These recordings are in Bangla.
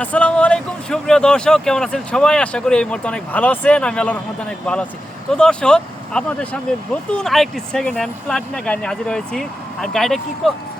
আসসালামু আলাইকুম সুপ্রিয় দর্শক, কেমন আছেন সবাই? আশা করি এই মুহূর্তে অনেক ভালো আছেন। আমি আল্লাহর রহমতে অনেক ভালো আছি। তো দর্শক, আপনাদের সামনে নতুন আরেকটি সেকেন্ড হ্যান্ড প্লাটিনা গাড়ি নিয়ে হাজির হয়েছি। আর গাড়িটা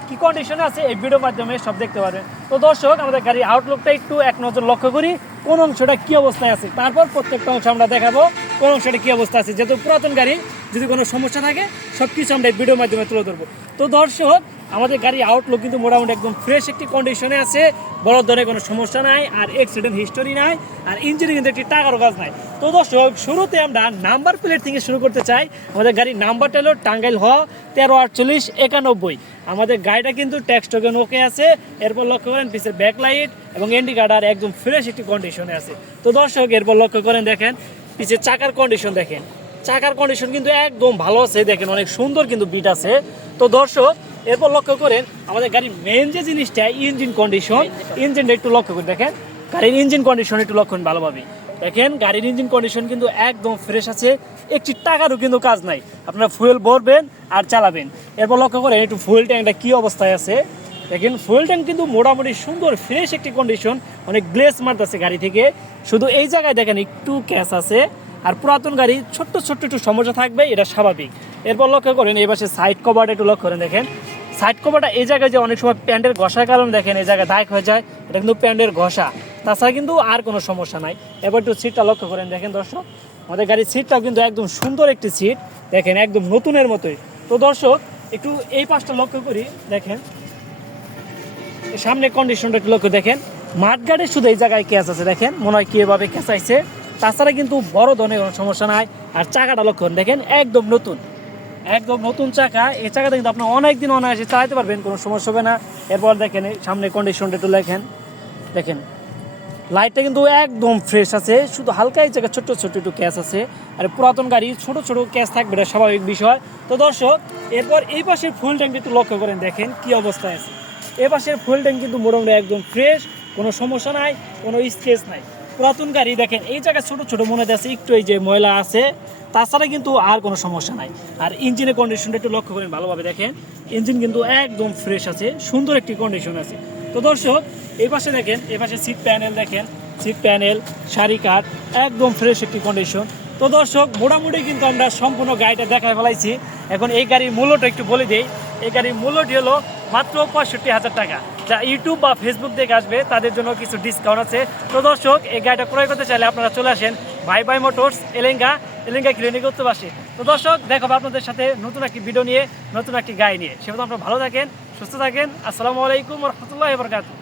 কি কন্ডিশনে আছে এই ভিডিওর মাধ্যমে সব দেখতে পারবেন। তো দর্শক, আমাদের গাড়ির আউটলুকটা একটু এক নজর লক্ষ্য করি, কোন অংশটা কি অবস্থায় আছে, তারপর প্রত্যেকটা অংশ আমরা দেখাবো কোন অংশটা কি অবস্থা আছে। যেহেতু পুরাতন গাড়ি, যদি কোনো সমস্যা থাকে সব কিছু আমরা এই ভিডিওর মাধ্যমে তুলে ধরবো। তো দর্শক, আমাদের গাড়ির আউটলুক কিন্তু মোটামুটি একদম ফ্রেশ একটি কন্ডিশনে আছে, বড় ধরনের কোনো সমস্যা নাই, আর অ্যাক্সিডেন্ট হিস্টোরি নাই, আর ইঞ্জিনে কিন্তু একটি টাকারও কাজ নাই। তো দর্শক, শুরুতে আমরা নাম্বার প্লেট থেকে শুরু করতে চাই। আমাদের গাড়ির নাম্বারটা হলো টাঙ্গাইল 134891। আমাদের গাড়িটা কিন্তু ট্যাক্স টোকেন ওকে আছে। এরপর লক্ষ্য করেন পিছের ব্যাকলাইট এবং ইন্ডিকেটর একদম ফ্রেশ একটি কন্ডিশনে আছে। তো দর্শক, এরপর লক্ষ্য করেন, দেখেন পিছের চাকার কন্ডিশন, দেখেন চাকার কন্ডিশন কিন্তু একদম ভালো আছে, দেখেন অনেক সুন্দর কিন্তু বিট আছে। তো দর্শক, এরপর লক্ষ্য করেন আমাদের গাড়ির মেন যে জিনিসটা ইঞ্জিন কন্ডিশন, ইঞ্জিনটা একটু লক্ষ্য করে দেখেন। গাড়ির ইঞ্জিন কন্ডিশন একটু লক্ষ্য করেন ভালোভাবে, দেখেন গাড়ির ইঞ্জিন কন্ডিশন কিন্তু একদম ফ্রেশ আছে, একটি টাকারও কিন্তু কাজ নাই। আপনারা ফুয়েল ভরবেন আর চালাবেন। এরপর লক্ষ্য করেন একটু ফুয়েল ট্যাঙ্কটা কী অবস্থায় আছে, দেখেন ফুয়েল ট্যাঙ্ক কিন্তু মোটামুটি সুন্দর ফ্রেশ একটি কন্ডিশন, অনেক গ্লেস মারতেছে গাড়ি থেকে। শুধু এই জায়গায় দেখেন একটু ক্যাশ আছে, আর পুরাতন গাড়ি ছোট্ট ছোট্ট একটু সমস্যা থাকবে, এটা স্বাভাবিক। এরপর লক্ষ্য করেন এই পাশে সাইড কভারটা একটু লক্ষ্য করেন, দেখেন সাইড কভারটা এই জায়গায় যে অনেক সময় প্যান্টের ঘষার কারণে দেখেন এই জায়গায় দাগ হয়ে যায়, এটা কিন্তু প্যান্টের ঘষা, তাছাড়া কিন্তু আর কোনো সমস্যা নাই। এবার একটু সিটটা লক্ষ্য করেন, দেখেন দর্শক আমাদের গাড়ির সিটটাও কিন্তু একদম সুন্দর একটি সিট, দেখেন একদম নতুনের মতোই। তো দর্শক, একটু এই পাশটা লক্ষ্য করি, দেখেন সামনে কন্ডিশনটা একটু লক্ষ্য, দেখেন মাঠ গাড়ির শুধু এই জায়গায় ক্যাচ আছে, দেখেন মনে হয় কি এভাবে ক্যাচাইছে, তাছাড়া কিন্তু বড় ধরনের কোনো সমস্যা নাই। আর চাকাটা লক্ষ্য করেন, দেখেন একদম নতুন, একদম নতুন চাকা। এই চাকাটা কিন্তু আপনি অনেক দিন অনায়াসে চালাতে পারবেন, কোনো সমস্যা হবে না। এরপর দেখেন সামনে কন্ডিশনটা একটু দেখেন লাইটটা কিন্তু একদম ফ্রেশ আছে, শুধু হালকা এই জায়গায় ছোট্ট ছোট্ট একটু ক্যাচ আছে। আর পুরাতন গাড়ি ছোট ছোট ক্যাচ থাকবে, এটা স্বাভাবিক বিষয়। তো দর্শক, এরপর এই পাশের ফুল ট্যাঙ্কটা একটু লক্ষ্য করেন, দেখেন কি অবস্থায় আছে। এ পাশের ফুল ট্যাঙ্ক কিন্তু মোটামুটি একদম ফ্রেশ, কোনো সমস্যা নাই, কোনো স্কেচ নাই। পুরাতন গাড়ি দেখেন এই জায়গায় ছোট ছোট মনে আছে একটু এই যে ময়লা আছে, তাছাড়া কিন্তু আর কোনো সমস্যা নাই। আর ইঞ্জিনের কন্ডিশনটা একটু লক্ষ্য করেন ভালোভাবে, দেখেন ইঞ্জিন কিন্তু একদম ফ্রেশ আছে, সুন্দর একটি কন্ডিশন আছে। তো দর্শক, এই পাশে দেখেন, এই পাশে সিট প্যানেল, দেখেন সিট প্যানেল সারি কাঠ একদম ফ্রেশ একটি কন্ডিশন। তো দর্শক, মোটামুটি কিন্তু আমরা সম্পূর্ণ গাড়িটা দেখায় ফেলাইছি। এখন এই গাড়ির মূল্যটা একটু বলে দিই। এই গাড়ির মূল্যটি হলো মাত্র 65,000 টাকা। যা ইউটিউব বা ফেসবুক থেকে আসবে তাদের জন্য কিছু ডিসকাউন্ট আছে। তো দর্শক, এই গাড়িটা ক্রয় করতে চাইলে আপনারা চলে আসেন ভাই ভাই মোটরস, এলেঙ্গা ক্লিনিক উত্তর পাশে। তো দর্শক, দেখাবো আপনাদের সাথে নতুন একটি ভিডিও নিয়ে, নতুন একটি গাড়ি নিয়ে। সেটা আপনারা ভালো থাকেন, সুস্থ থাকেন। আসসালামু আলাইকুম রহমতুল্লাহি ওয়া বারাকাতুহু।